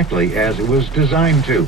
exactly as it was designed to.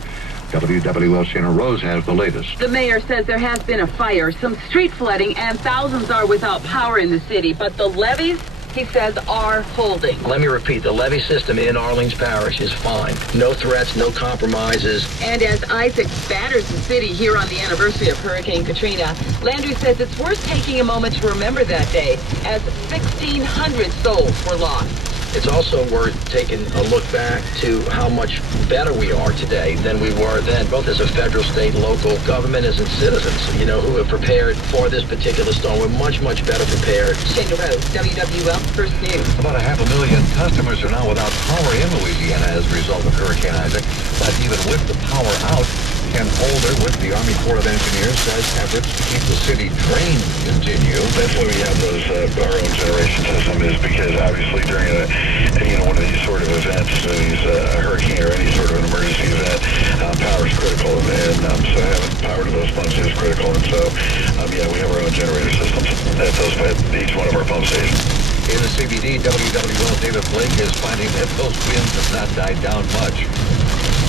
WWL Shanna Rose has the latest. The mayor says there has been a fire, some street flooding, and thousands are without power in the city. But the levees, he says, are holding. Let me repeat, the levee system in Arlington Parish is fine. No threats, no compromises. And as Isaac batters the city here on the anniversary of Hurricane Katrina, Landry says it's worth taking a moment to remember that day, as 1,600 souls were lost. It's also worth taking a look back to how much better we are today than we were then, both as a federal, state, local government, as in citizens, who have prepared for this particular storm. We're much, much better prepared. Shana Rose, WWL First News. About 500,000 customers are now without power in Louisiana as a result of Hurricane Isaac. But even with the power out, Ken Holder with the Army Corps of Engineers says efforts to keep the city drained continue. That's why we have those our own generation system, is because obviously during one of these sort of events, a hurricane or any sort of an emergency event, power is critical, and so having power to those pumps is critical. And so, we have our own generator systems at each one of our pump stations. In the CBD, WWL David Blake is finding that those winds have not died down much.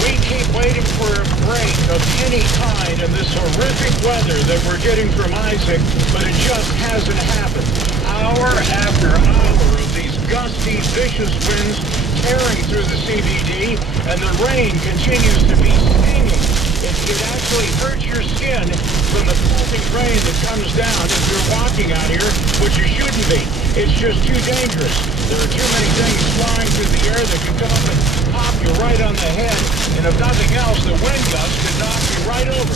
We keep waiting for a break of any kind in this horrific weather that we're getting from Isaac, but it just hasn't happened. Hour after hour of these gusty, vicious winds tearing through the CBD, and the rain continues to be stinging. It actually hurts your skin from the pelting rain that comes down if you're walking out here, which you shouldn't be. It's just too dangerous. There are too many things flying through the air that could come up and pop you right on the head, and if nothing else, the wind gusts could knock you right over.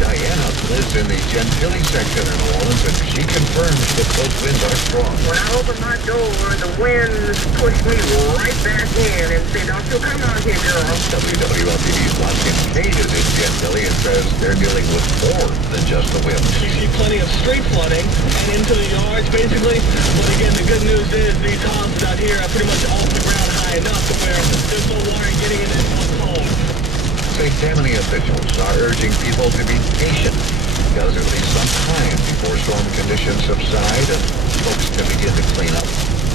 Diana lives in the Gentilly section of New Orleans, and she confirms that those winds are strong. When I opened my door, the winds pushed me right back in and said, "Don't you come out here, girl." WWL-TV's Watson Kate is in Gentilly and says they're dealing with more than just the wind. You see plenty of street flooding and into the yards, basically. But again, the good news is these houses out here are pretty much off the ground high enough to where there's no water getting into anyone's home. St. Tammany officials are urging people to be patient because it'll be some time before storm conditions subside and folks can begin to clean up.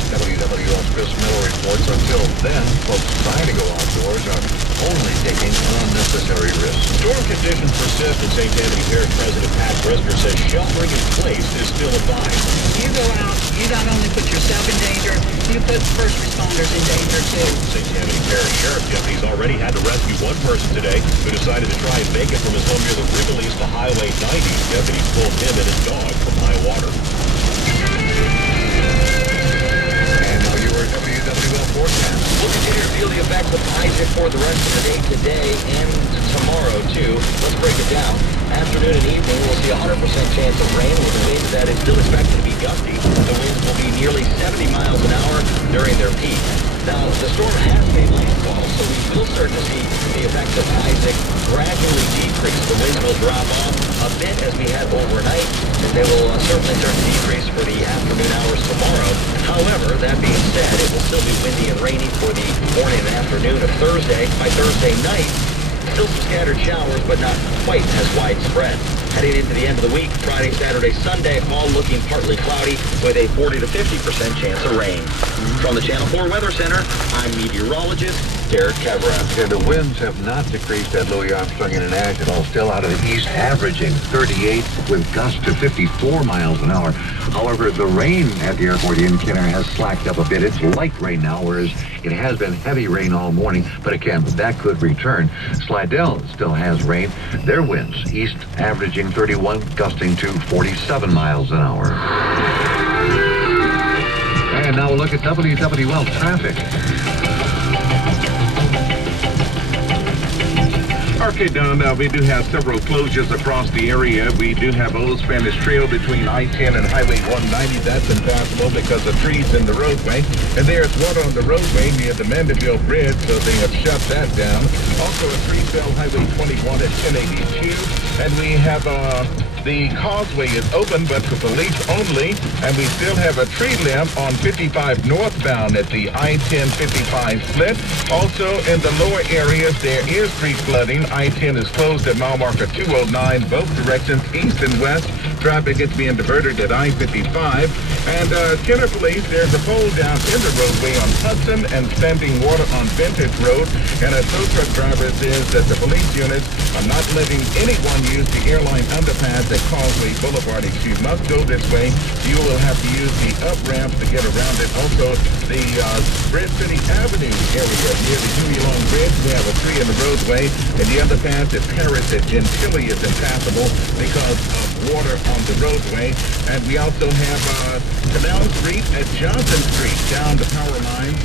WWL's Chris Miller reports until then, folks trying to go outdoors are only taking unnecessary risks. Storm conditions persist, and St. Tammany Parish President Pat Brisner says sheltering in place is still advised. You go out, you not only put yourself in danger, you put first responders in danger too. St. Tammany Parish Sheriff's deputies already had to rescue one person today who decided to try and make it from his home near the Wrigley's to Highway 90. Deputies pulled him and his dog from high water. WWL forecast. We'll continue to feel the effects of Isaac for the rest of the day today and tomorrow, too. Let's break it down. Afternoon and evening, we'll see a 100% chance of rain with a wind that is still expected to be gusty. The winds will be nearly 70 miles an hour during their peak. Now, the storm has made landfall, so we will start to see the effects of Isaac gradually decrease. The winds will drop off a bit as we head overnight, and they will certainly start to decrease for the afternoon hours tomorrow. However, that being said, it will still be windy and rainy for the morning and afternoon of Thursday. By Thursday night, still some scattered showers, but not quite as widespread. Heading into the end of the week, Friday, Saturday, Sunday, all looking partly cloudy with a 40 to 50% chance of rain. From the Channel 4 Weather Center, I'm meteorologist Derek Kavrat. Yeah, the winds have not decreased at Louis Armstrong International, still out of the east, averaging 38 with gusts to 54 miles an hour. However, the rain at the airport in Kenner has slacked up a bit. It's light rain now, whereas it has been heavy rain all morning. But again, that could return. Slidell still has rain. Their winds, east averaging 31, gusting to 47 miles an hour. And now we'll look at WWL traffic. Okay, Don, we do have several closures across the area. We do have Old Spanish Trail between I-10 and Highway 190. That's impassable because of trees in the roadway. And there's water on the roadway near the Mandeville Bridge, so they have shut that down. Also, a tree fell Highway 21 at 1082. And we have the causeway is open, but for police only. And we still have a tree limb on 55 northbound at the I-10-55 split. Also, in the lower areas, there is street flooding. I-10 is closed at mile marker 209, both directions, east and west. Traffic is being diverted at I-55. And Kenner Police, there's a pole down in the roadway on Hudson and standing water on Vintage Road. And a tow truck driver says that the police units are not letting anyone use the airline underpass at Causeway Boulevard. If you must go this way, you will have to use the up ramps to get around it. Also, the Bridge City Avenue area near the Huey Long Bridge, we have a tree in the roadway. And the underpass at Paris at Gentilly is impassable because of water on the roadway. And we also have Canal Street at Johnson Street down the power line.